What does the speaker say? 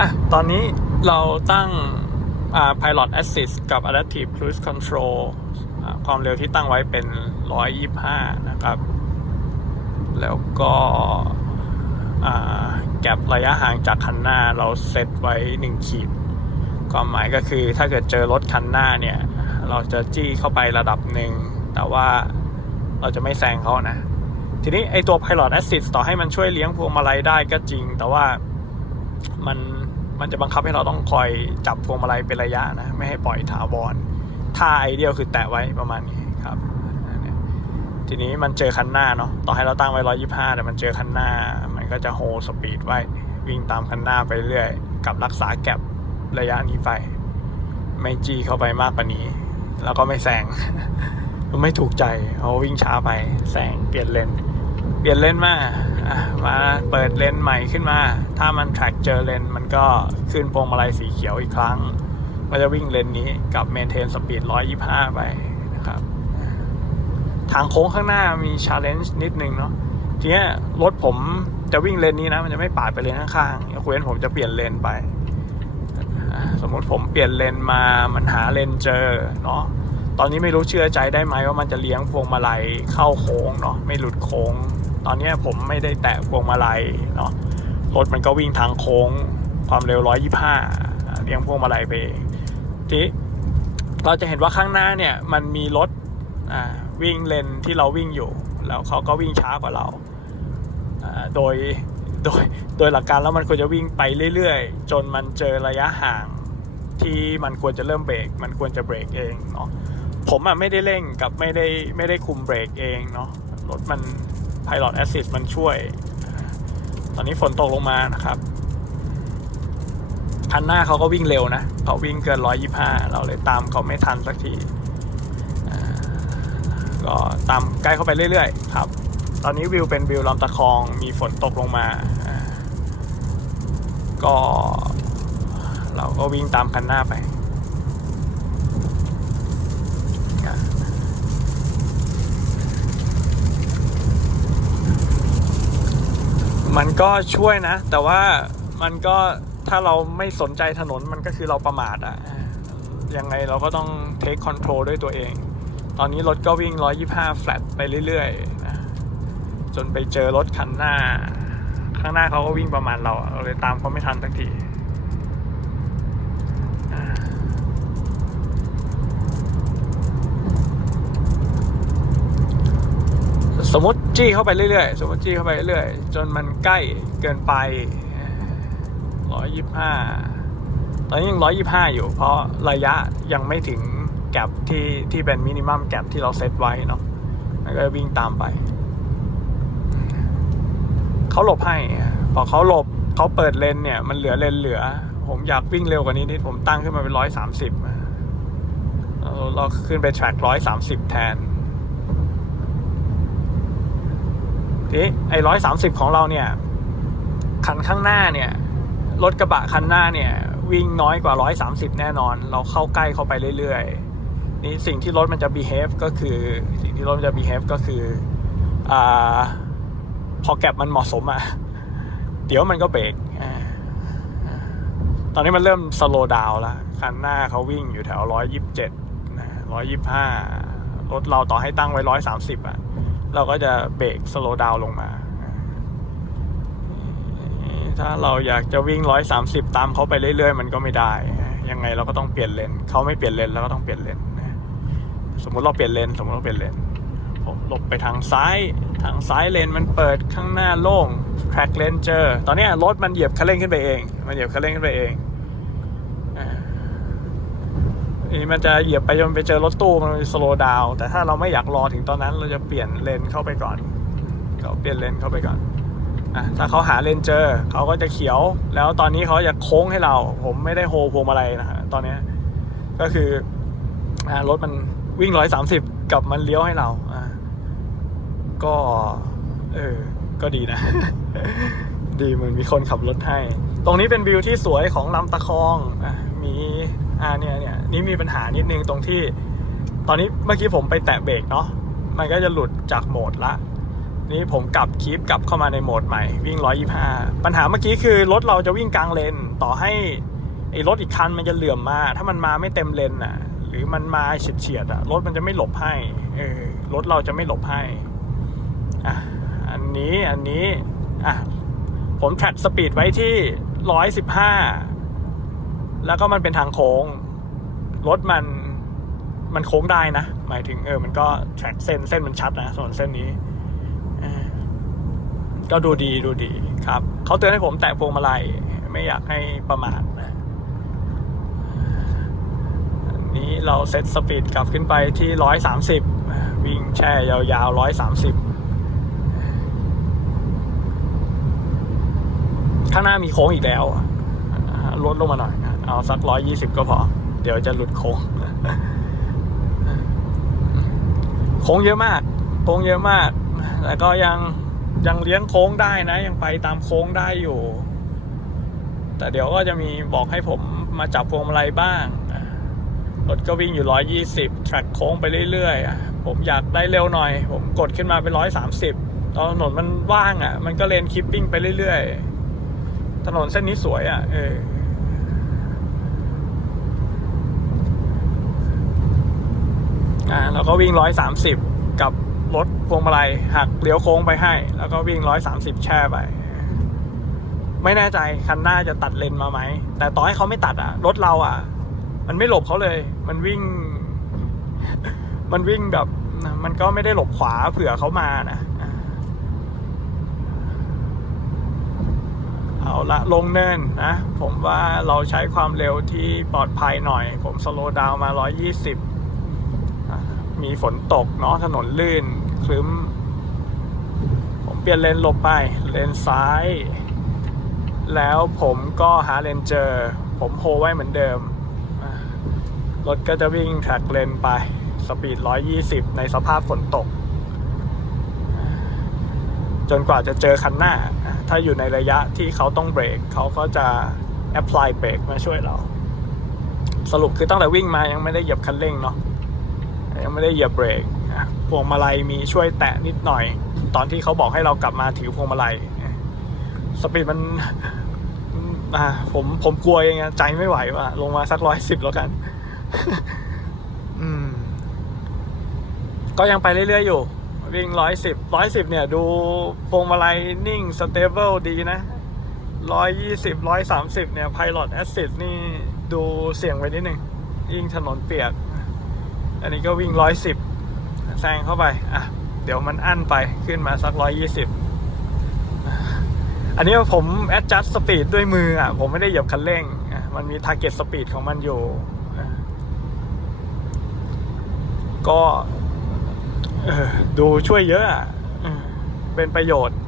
อะตอนนี้เราตั้งอ่า Pilot Assist กับ Adaptive Cruise Control ความเร็วที่ตั้งไว้เป็น 125 นะครับ แล้วก็แก็บระยะห่างจากคันหน้าเราเซตไว้ 1 ขีด ความหมายก็คือถ้าเกิดเจอรถคันหน้าเนี่ย เราจะจี้เข้าไประดับหนึ่ง แต่ว่าเราจะไม่แซงเขานะ ทีนี้ไอตัว Pilot Assist ต่อให้มันช่วยเลี้ยงพวงมาลัยได้ก็จริง แต่ว่า มันมันจะบังคับให้เราต้องคอยจับพวงมาลัยเป็นระยะนะ ไม่ให้ปล่อยถาวรถ้าไอเดียคือแตะไว้ประมาณนี้ครับทีนี้มันเจอคันหน้าเนาะต่อให้เราตั้งไว้125แต่มันเจอคันหน้า มันก็จะโฮสปีดไว้วิ่งตามคันหน้าไปเรื่อยกับรักษาแก็บระยะนี้ไป ไม่จี้เข้าไปมากกว่านี้ แล้วก็ไม่แซงไม่ถูกใจเอาวิ่งช้าไปแซงเปลี่ยนเลนเปลี่ยนเลนมา มาเปิดเลนส์ใหม่ขึ้นมา ถ้ามัน track เจอเลนส์มันก็ขึ้นพวงมาลัยสีเขียวอีกครั้ง มันจะวิ่งเลนส์นี้กับ maintain speed 125 ไปนะครับ ทางโค้งข้างหน้ามี challenge นิดนึงเนาะ ทีนี้รถผมจะวิ่งเลนนี้นะ มันจะไม่ปาดไปเลนข้างๆยกเว้นผมจะเปลี่ยนเลนไป สมมติผมเปลี่ยนเลนมา มันหาเลนเจอเนาะ ตอนนี้ไม่รู้เชื่อใจได้ไหมว่ามันจะเลี้ยงพวงมาลัยเข้าโค้งเนาะ ไม่หลุดโค้ง ตอนนี้ผมไม่ได้แตะพวงมาลัยเนาะรถมันก็วิ่งทางโค้งความเร็ว 125 เลี้ยงพวงมาลัยไปเองทีเราจะเห็นว่าข้างหน้าเนี่ยมันมีรถวิ่งเลนที่เราวิ่งอยู่ แล้วเขาก็วิ่งช้ากว่าเราอ่าโดยโดยโดยหลักการแล้วมันควรจะวิ่งไปเรื่อยๆ จนมันเจอระยะห่างที่มันควรจะเริ่มเบรกมันควรจะเบรกเองเนาะผมอะไม่ได้เร่งกับไม่ได้ไม่ได้คุมเบรกเองเนาะรถมัน Pilot Assist มันช่วย ตอนนี้ฝนตกลงมานะครับคันหน้าเขาก็วิ่งเร็วนะเขาวิ่งเกิน 125 เราเลยตามเขาไม่ทันสักทีก็ตามใกล้เข้าไปเรื่อยๆ ครับ ตอนนี้วิวเป็นวิวลำตะคองมีฝนตกลงมา ก็เราก็วิ่งตามคันหน้าไป มันก็ช่วยนะ แต่ว่ามันก็ถ้าเราไม่สนใจถนนมันก็คือเราประมาทอะยังไงเราก็ต้องเทคคอนโทรลด้วยตัวเอง ตอนนี้รถก็วิ่ง 125 แฟลตไปเรื่อยๆนะจนไปเจอรถคันหน้า ข้างหน้าเขาก็วิ่งประมาณเราเราเลยตามเขาไม่ทันสักที สมมติจี้เข้าไปเรื่อยๆ สมมติจี้เข้าไปเรื่อยๆ จนมันใกล้เกินไปร้อยยี่ห้าตอนนี้ยังร้อยยี่ห้าอยู่ เพราะระยะยังไม่ถึงแก็บที่ที่เป็นมินิมัมแก็บที่เราเซตไว้เนาะแล้วก็วิ่งตามไป เขาหลบให้ พอเขาหลบเขาเปิดเลนเนี่ย มันเหลือเลนเหลือ ผมอยากวิ่งเร็วกว่านี้นิดผมตั้งขึ้นมาเป็นร้อยสามสิบเราขึ้นไปแทร็กร้อยสามสิบแทน นี้ไอ้ร้อยสามสิบของเราเนี่ยคันข้างหน้าเนี่ยรถกระบะคันหน้าเนี่ยวิ่งน้อยกว่าร้อยสามสิบแน่นอน เราเข้าใกล้เข้าไปเรื่อยๆนี่สิ่งที่รถมันจะ behave ก็คือสิ่งที่รถมันจะ behave ก็คืออ่าพอแก็บมันเหมาะสมอะเดี๋ยวมันก็เบรกตอนนี้มันเริ่ม slow down แล้วคันหน้าเขาวิ่งอยู่แถวร้อยยิบเจ็ดร้อยยิบห้ารถเราต่อให้ตั้งไว้ร้อยสามสิบอะ เราก็จะเบรกสโลว์ดาวลงมา ถ้าเราอยากจะวิ่งร้อยสามสิบตามเขาไปเรื่อยๆ มันก็ไม่ได้ ยังไงเราก็ต้องเปลี่ยนเลนเขาไม่เปลี่ยนเลนเราก็ต้องเปลี่ยนเลนสมมติเราเปลี่ยนเลนสมมติเราเปลี่ยนเลนผมหลบไปทางซ้ายทางซ้ายเลนมันเปิดข้างหน้าโล่ง track lane เจอตอนนี้รถมันเหยียบคันเร่งขึ้นไปเอง มันเหยียบคันเร่งขึ้นไปเอง นี่ มันจะเหยียบไปจนไปเจอรถตู้มันสโลว์ดาวแต่ถ้าเราไม่อยากรอถึงตอนนั้น เราจะเปลี่ยนเลนเข้าไปก่อนเขาเปลี่ยนเลนเข้าไปก่อนอะถ้าเขาหาเลนเจอเขาก็จะเขียว แล้วตอนนี้เขาจะโค้งให้เรา ผมไม่ได้โฮพวงมาลัยนะฮะตอนนี้ก็คืออ่ารถมันวิ่งร้อยสามสิบกับมันเลี้ยวให้เราอ่าก็เออก็ดีนะ ดีเหมือนมีคนขับรถให้ ตรงนี้เป็นวิวที่สวยของลำตะคองอะ มีอ่าเนี่ยเนี่ยนี่มีปัญหานิดนึงตรงที่ ตอนนี้เมื่อกี้ผมไปแตะเบรกเนาะมันก็จะหลุดจากโหมดละนี่ผมกลับคีปกลับเข้ามาในโหมดใหม่วิ่ง 125 ปัญหาเมื่อกี้คือรถเราจะวิ่งกลางเลนต่อให้ไอ้รถอีกคันมันจะเหลื่อมมา ถ้ามันมาไม่เต็มเลนอะ หรือมันมาเฉียดๆอะรถมันจะไม่หลบให้เออรถเราจะไม่หลบให้อะอันนี้อันนี้อะผมแทร็กสปีดไว้ที่ 115 แล้วก็มันเป็นทางโค้ง รถมันมันโค้งได้นะ หมายถึงเออ มันก็แทร็กเส้นเส้นมันชัดนะส่วนเส้นนี้ก็ดูดีดูดีครับเขาเตือนให้ผมแตะพวงมาลัยไม่อยากให้ประมาทนะนี้เราเซตสปีดกลับขึ้นไปที่ร้อยสามสิบวิ่งแช่ยาวๆร้อยสามสิบข้างหน้ามีโค้งอีกแล้วลดลงมาหน่อยนะ เอาสักร้อยยี่สิบก็พอ เดี๋ยวจะหลุดโค้ง โค้งเยอะมาก โค้งเยอะมากแต่ก็ยังยังเลี้ยงโค้งได้นะ ยังไปตามโค้งได้อยู่ แต่เดี๋ยวก็จะมีบอกให้ผมมาจับพวงมาลัยบ้าง รถก็วิ่งอยู่ร้อยยี่สิบแทร็กโค้งไปเรื่อยๆ ผมอยากได้เร็วหน่อย ผมกดขึ้นมาเป็นร้อยสามสิบตอนถนนมันว่างอะ มันก็เลนคิปปิ้งไปเรื่อยๆ ถนนเส้นนี้สวยอะ เออ อ่าแล้วก็วิ่งร้อยสามสิบกับรถพวงมาลัยหักเลี้ยวโค้งไปให้ แล้วก็วิ่งร้อยสามสิบแช่ไป ไม่แน่ใจคันหน้าจะตัดเลนมาไหม แต่ต่อให้เขาไม่ตัดอะ รถเราอะ มันไม่หลบเขาเลย มันวิ่ง มันวิ่งแบบ มันก็ไม่ได้หลบขวาเผื่อเขามานะอ่าเอาละลงเนินนะ ผมว่าเราใช้ความเร็วที่ปลอดภัยหน่อย ผมสโลว์ดาวมาร้อยยี่สิบ มีฝนตกเนาะถนนลื่นคลึ้ม ผมเปลี่ยนเลนหลบไปเลนซ้าย แล้วผมก็หาเลนเจอ ผมโฮไว้เหมือนเดิม รถก็จะวิ่งแทร็กเลนไป สปีด 120 ในสภาพฝนตก จนกว่าจะเจอคันหน้า ถ้าอยู่ในระยะที่เขาต้องเบรกเขาก็จะ apply เบรกมาช่วยเรา สรุปคือตั้งแต่วิ่งมายังไม่ได้เหยียบคันเร่งเนาะ ยังไม่ได้เหยียบเบรกอะพวงมาลัยมีช่วยแตะนิดหน่อย ตอนที่เขาบอกให้เรากลับมาถือพวงมาลัยสปีดมันอ่าผมผมกลัวยังไงใจไม่ไหวว่ะลงมาสักร้อยสิบแล้วกัน อืม ก็ยังไปเรื่อยๆอยู่ วิ่งร้อยสิบร้อยสิบเนี่ย ดูพวงมาลัยนิ่งสเตเบิลดีนะร้อยยี่สิบร้อยสามสิบเนี่ยไพลอตแอสซิสนี่ดูเสี่ยงไปนิดนึงยิ่งถนนเปียก อันนี้ก็วิ่งร้อยสิบแซงเข้าไป อะ เดี๋ยวมันอั้นไปขึ้นมาสักร้อยยี่สิบอันนี้ผม adjust speed ด้วยมืออะ ผมไม่ได้เหยียบคันเร่งอะมันมี target speed ของมันอยู่ ก็ดูช่วยเยอะเป็นประโยชน์